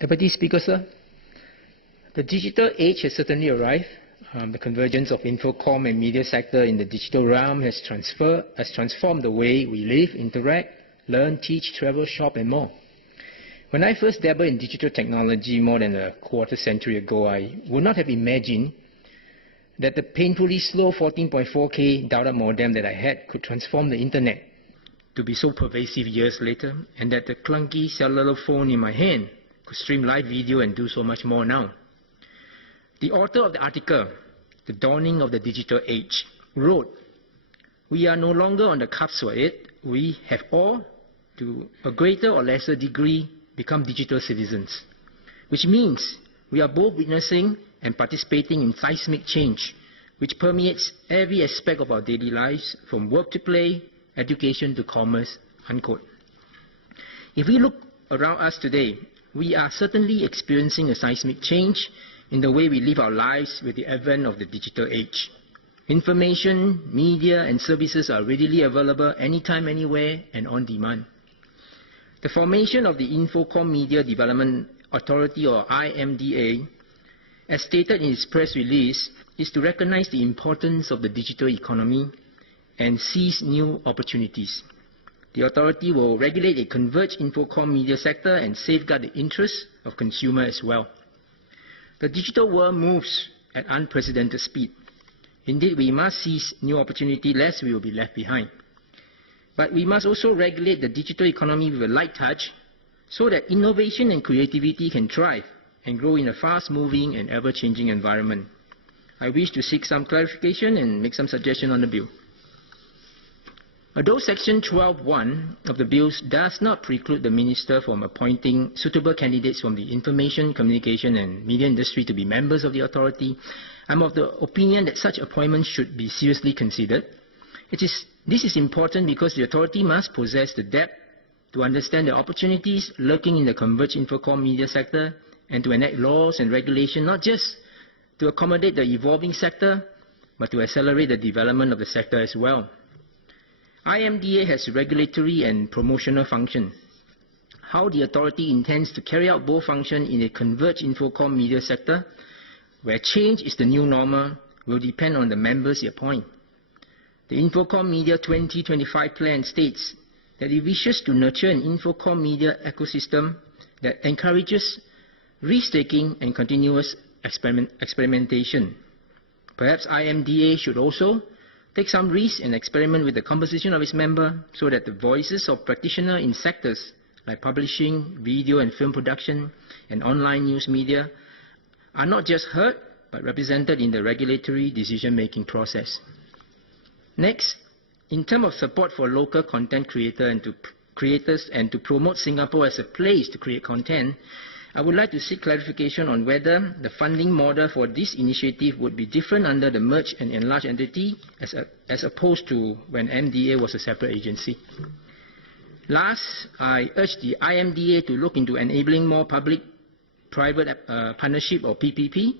Deputy Speaker, sir, the digital age has certainly arrived. The convergence of Infocom and media sector in the digital realm has transformed the way we live, interact, learn, teach, travel, shop, and more. When I first dabbled in digital technology more than a quarter century ago, I would not have imagined that the painfully slow 14.4K data modem that I had could transform the internet to be so pervasive years later, and that the clunky cellular phone in my hand could stream live video and do so much more now. The author of the article, The Dawning of the Digital Age, wrote, "We are no longer on the cusp of it. We have all, to a greater or lesser degree, become digital citizens, which means we are both witnessing and participating in seismic change, which permeates every aspect of our daily lives, from work to play, education to commerce," unquote. If we look around us today, we are certainly experiencing a seismic change in the way we live our lives with the advent of the digital age. Information, media, and services are readily available anytime, anywhere, and on demand. The formation of the Infocom Media Development Authority, or IMDA, as stated in its press release, is to recognize the importance of the digital economy and seize new opportunities. The authority will regulate a converged Infocom media sector and safeguard the interests of consumers as well. The digital world moves at unprecedented speed. Indeed, we must seize new opportunity lest we will be left behind. But we must also regulate the digital economy with a light touch so that innovation and creativity can thrive and grow in a fast-moving and ever-changing environment. I wish to seek some clarification and make some suggestions on the bill. Although Section 12(1) of the bill does not preclude the Minister from appointing suitable candidates from the information, communication and media industry to be members of the authority, I am of the opinion that such appointments should be seriously considered. This is important because the authority must possess the depth to understand the opportunities lurking in the converged Infocom media sector and to enact laws and regulation not just to accommodate the evolving sector, but to accelerate the development of the sector as well. IMDA has regulatory and promotional function. How the authority intends to carry out both functions in a converged Infocom media sector, where change is the new normal, will depend on the members it appoints. The Infocom Media 2025 plan states that it wishes to nurture an Infocom media ecosystem that encourages risk-taking and continuous experimentation. Perhaps IMDA should also take some risk and experiment with the composition of its members so that the voices of practitioners in sectors like publishing, video and film production, and online news media are not just heard, but represented in the regulatory decision-making process. Next, in terms of support for local content creators and to promote Singapore as a place to create content, I would like to seek clarification on whether the funding model for this initiative would be different under the merged and enlarged entity as opposed to when MDA was a separate agency. Last, I urge the IMDA to look into enabling more public-private partnership, or PPP,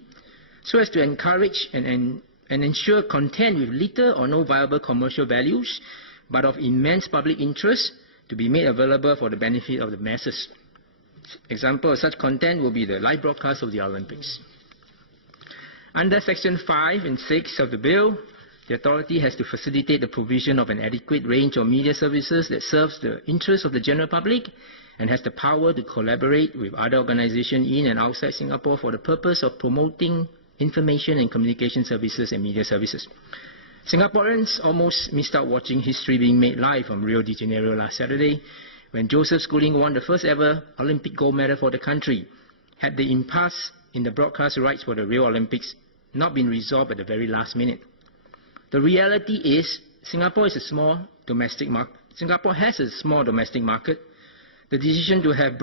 so as to encourage and ensure content with little or no viable commercial values, but of immense public interest to be made available for the benefit of the masses. Example of such content will be the live broadcast of the Olympics. Under Section 5 and 6 of the bill, the authority has to facilitate the provision of an adequate range of media services that serves the interests of the general public and has the power to collaborate with other organizations in and outside Singapore for the purpose of promoting information and communication services and media services. Singaporeans almost missed out watching history being made live from Rio de Janeiro last Saturday, when Joseph Schooling won the first ever Olympic gold medal for the country. Had the impasse in the broadcast rights for the Rio Olympics not been resolved at the very last minute. The reality is Singapore has a small domestic market. The decision to have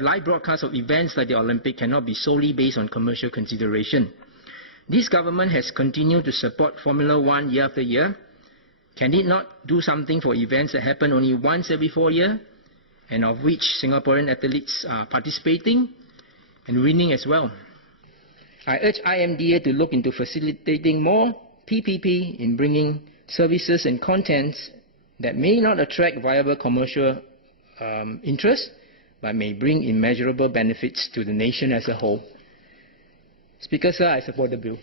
live broadcasts of events like the Olympics cannot be solely based on commercial consideration. This government has continued to support Formula One year after year. Can it not do something for events that happen only once every 4 years, and of which Singaporean athletes are participating and winning as well? I urge IMDA to look into facilitating more PPP in bringing services and contents that may not attract viable commercial interest, but may bring immeasurable benefits to the nation as a whole. Speaker, sir, I support the bill.